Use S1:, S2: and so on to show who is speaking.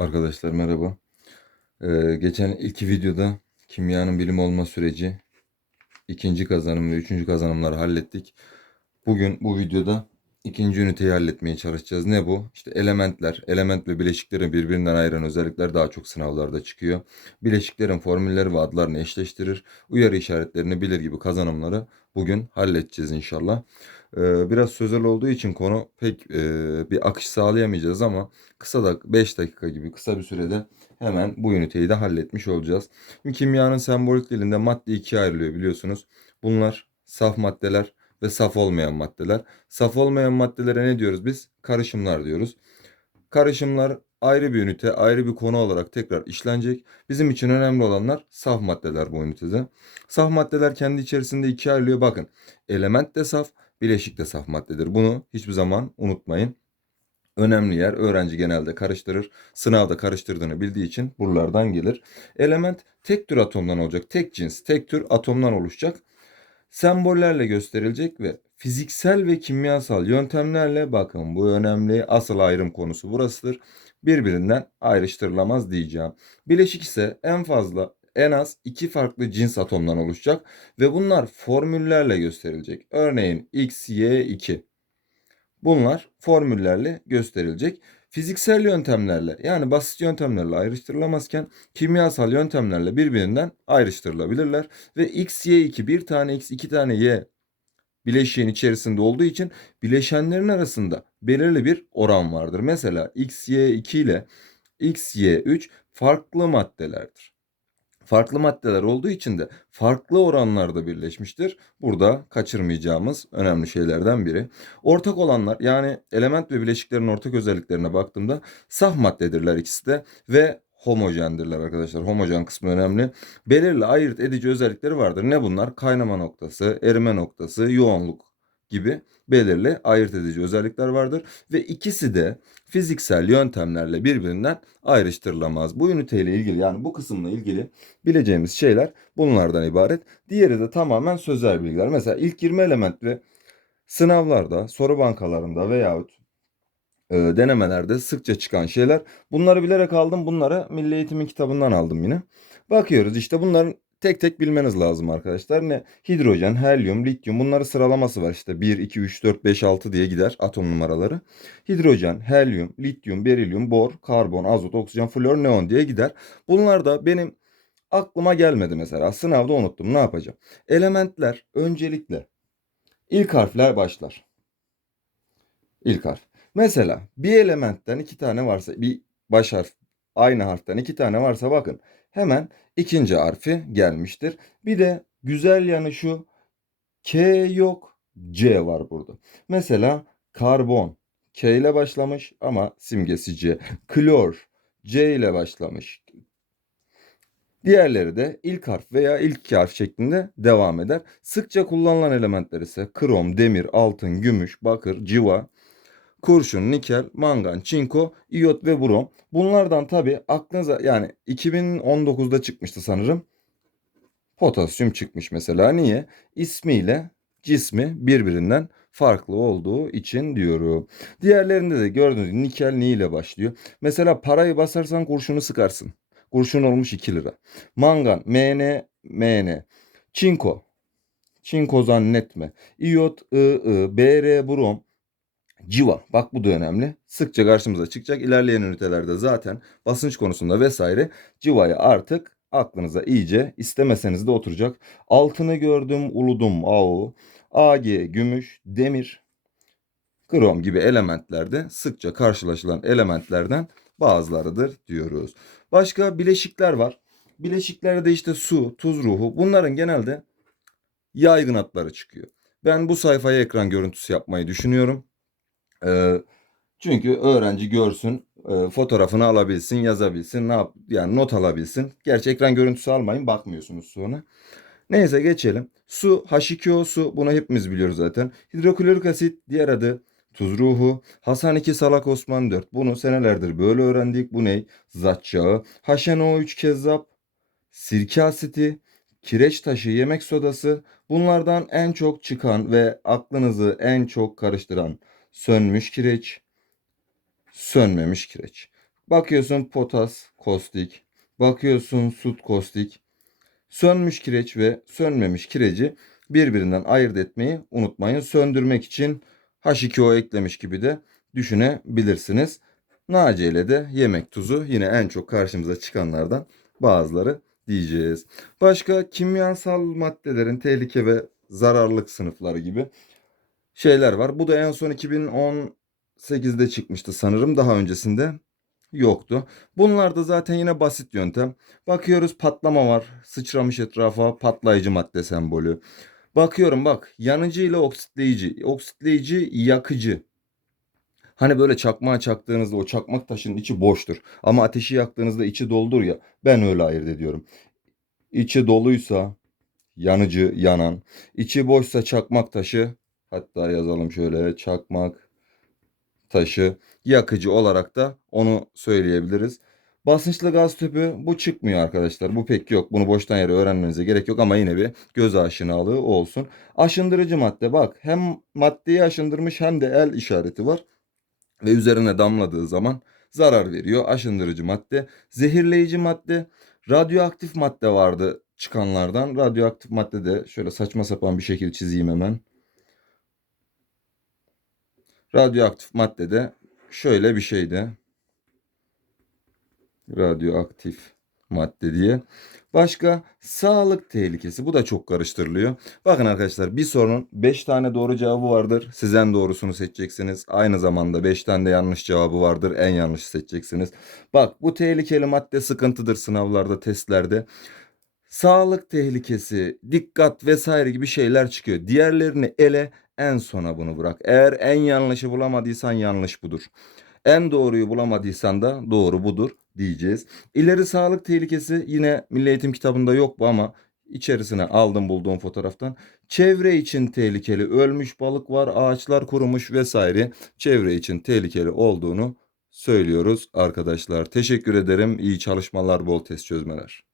S1: Arkadaşlar merhaba. Ee, geçen ilk videoda kimyanın bilim olma süreci, ikinci kazanım ve üçüncü kazanımları hallettik. Bugün bu videoda ikinci üniteyi halletmeye çalışacağız. Ne bu? İşte elementler, element ve bileşikleri birbirinden ayıran özellikler daha çok sınavlarda çıkıyor. Bileşiklerin formülleri ve adlarını eşleştirir. Uyarı işaretlerini bilir gibi kazanımları bugün halledeceğiz inşallah. Biraz sözel olduğu için konu pek bir akış sağlayamayacağız ama kısa da 5 dakika gibi kısa bir sürede hemen bu üniteyi de halletmiş olacağız. Şimdi kimyanın sembolik dilinde madde ikiye ayrılıyor biliyorsunuz. Bunlar saf maddeler ve saf olmayan maddeler. Saf olmayan maddelere ne diyoruz biz? Karışımlar diyoruz. Karışımlar ayrı bir ünite, ayrı bir konu olarak tekrar işlenecek. Bizim için önemli olanlar saf maddeler bu ünitede. Saf maddeler kendi içerisinde ikiye ayrılıyor. Bakın element de saf, bileşik de saf maddedir. Bunu hiçbir zaman unutmayın. Önemli yer öğrenci genelde karıştırır. Sınavda karıştırdığını bildiği için buralardan gelir. Element tek tür atomdan olacak. Tek cins, tek tür atomdan oluşacak. Sembollerle gösterilecek ve fiziksel ve kimyasal yöntemlerle bakın bu önemli asıl ayrım konusu burasıdır. Birbirinden ayrıştırılamaz diyeceğim. Bileşik ise en fazla en az iki farklı cins atomdan oluşacak ve bunlar formüllerle gösterilecek. Örneğin X, Y, 2. Bunlar formüllerle gösterilecek. Fiziksel yöntemlerle yani basit yöntemlerle ayrıştırılamazken kimyasal yöntemlerle birbirinden ayrıştırılabilirler. Ve X, Y, 2 bir tane X, iki tane Y bileşiğin içerisinde olduğu için bileşenlerin arasında belirli bir oran vardır. Mesela X, Y, 2 ile X, Y, 3 farklı maddelerdir farklı maddeler olduğu için de farklı oranlarda birleşmiştir. Burada kaçırmayacağımız önemli şeylerden biri. Ortak olanlar yani element ve bileşiklerin ortak özelliklerine baktığımda saf maddedirler ikisi de ve homojendirler arkadaşlar. Homojen kısmı önemli. Belirli ayırt edici özellikleri vardır. Ne bunlar? Kaynama noktası, erime noktası, yoğunluk gibi belirli ayırt edici özellikler vardır ve ikisi de fiziksel yöntemlerle birbirinden ayrıştırılamaz. Bu üniteyle ilgili yani bu kısımla ilgili bileceğimiz şeyler bunlardan ibaret. Diğeri de tamamen sözel bilgiler. Mesela ilk 20 element ve sınavlarda, soru bankalarında veyahut e, denemelerde sıkça çıkan şeyler. Bunları bilerek aldım. Bunları Milli Eğitim'in kitabından aldım yine. Bakıyoruz işte bunların tek tek bilmeniz lazım arkadaşlar. Ne? Hidrojen, helyum, lityum bunları sıralaması var. İşte 1, 2, 3, 4, 5, 6 diye gider atom numaraları. Hidrojen, helyum, lityum, berilyum, bor, karbon, azot, oksijen, flor, neon diye gider. Bunlar da benim aklıma gelmedi mesela. Sınavda unuttum. Ne yapacağım? Elementler öncelikle ilk harfler başlar. İlk harf. Mesela bir elementten iki tane varsa bir baş harf aynı harften iki tane varsa bakın hemen ikinci harfi gelmiştir. Bir de güzel yanı şu K yok C var burada. Mesela karbon K ile başlamış ama simgesi C. Klor C ile başlamış. Diğerleri de ilk harf veya ilk iki harf şeklinde devam eder. Sıkça kullanılan elementler ise krom, demir, altın, gümüş, bakır, civa, kurşun, nikel, mangan, çinko, iyot ve brom. Bunlardan tabi aklınıza yani 2019'da çıkmıştı sanırım. Potasyum çıkmış mesela. Niye? İsmiyle cismi birbirinden farklı olduğu için diyorum. Diğerlerinde de gördüğünüz gibi nikel ni ile başlıyor. Mesela parayı basarsan kurşunu sıkarsın. Kurşun olmuş 2 lira. Mangan, MN, MN. Çinko. Çinko zannetme. İyot, I, I, BR, brom. Civa. Bak bu da önemli. Sıkça karşımıza çıkacak. İlerleyen ünitelerde zaten basınç konusunda vesaire civaya artık aklınıza iyice istemeseniz de oturacak. Altını gördüm, uludum, AU, AG, gümüş, demir, krom gibi elementlerde sıkça karşılaşılan elementlerden bazılarıdır diyoruz. Başka bileşikler var. Bileşiklerde işte su, tuz ruhu bunların genelde yaygın adları çıkıyor. Ben bu sayfaya ekran görüntüsü yapmayı düşünüyorum. Ee, çünkü öğrenci görsün, e, fotoğrafını alabilsin, yazabilsin, ne yap yani not alabilsin. Gerçi ekran görüntüsü almayın, bakmıyorsunuz sonra. Neyse geçelim. Su, H2O su, bunu hepimiz biliyoruz zaten. Hidroklorik asit, diğer adı tuz ruhu. Hasan 2 Salak Osman 4. Bunu senelerdir böyle öğrendik. Bu ne? Zat yağı. HNO3 kezzap, sirke asiti, kireç taşı, yemek sodası. Bunlardan en çok çıkan ve aklınızı en çok karıştıran sönmüş kireç, sönmemiş kireç. Bakıyorsun potas, kostik. Bakıyorsun sut, kostik. Sönmüş kireç ve sönmemiş kireci birbirinden ayırt etmeyi unutmayın. Söndürmek için H2O eklemiş gibi de düşünebilirsiniz. Naci ile de yemek tuzu yine en çok karşımıza çıkanlardan bazıları diyeceğiz. Başka kimyasal maddelerin tehlike ve zararlık sınıfları gibi şeyler var. Bu da en son 2018'de çıkmıştı sanırım. Daha öncesinde yoktu. Bunlar da zaten yine basit yöntem. Bakıyoruz patlama var. Sıçramış etrafa patlayıcı madde sembolü. Bakıyorum bak yanıcı ile oksitleyici. Oksitleyici yakıcı. Hani böyle çakmağa çaktığınızda o çakmak taşının içi boştur. Ama ateşi yaktığınızda içi doldur ya. Ben öyle ayırt ediyorum. İçi doluysa yanıcı, yanan. içi boşsa çakmak taşı. Hatta yazalım şöyle çakmak taşı yakıcı olarak da onu söyleyebiliriz. Basınçlı gaz tüpü bu çıkmıyor arkadaşlar. Bu pek yok. Bunu boştan yere öğrenmenize gerek yok ama yine bir göz aşinalığı olsun. Aşındırıcı madde bak hem maddeyi aşındırmış hem de el işareti var. Ve üzerine damladığı zaman zarar veriyor. Aşındırıcı madde, zehirleyici madde, radyoaktif madde vardı çıkanlardan. Radyoaktif madde de şöyle saçma sapan bir şekil çizeyim hemen. Radyoaktif madde de şöyle bir şeydi. Radyoaktif madde diye. Başka sağlık tehlikesi. Bu da çok karıştırılıyor. Bakın arkadaşlar bir sorunun 5 tane doğru cevabı vardır. Siz en doğrusunu seçeceksiniz. Aynı zamanda 5 tane de yanlış cevabı vardır. En yanlış seçeceksiniz. Bak bu tehlikeli madde sıkıntıdır sınavlarda, testlerde. Sağlık tehlikesi, dikkat vesaire gibi şeyler çıkıyor. Diğerlerini ele en sona bunu bırak. Eğer en yanlışı bulamadıysan yanlış budur. En doğruyu bulamadıysan da doğru budur diyeceğiz. İleri sağlık tehlikesi yine Milli Eğitim kitabında yok bu ama içerisine aldım bulduğum fotoğraftan. Çevre için tehlikeli ölmüş balık var, ağaçlar kurumuş vesaire. Çevre için tehlikeli olduğunu söylüyoruz arkadaşlar. Teşekkür ederim. İyi çalışmalar, bol test çözmeler.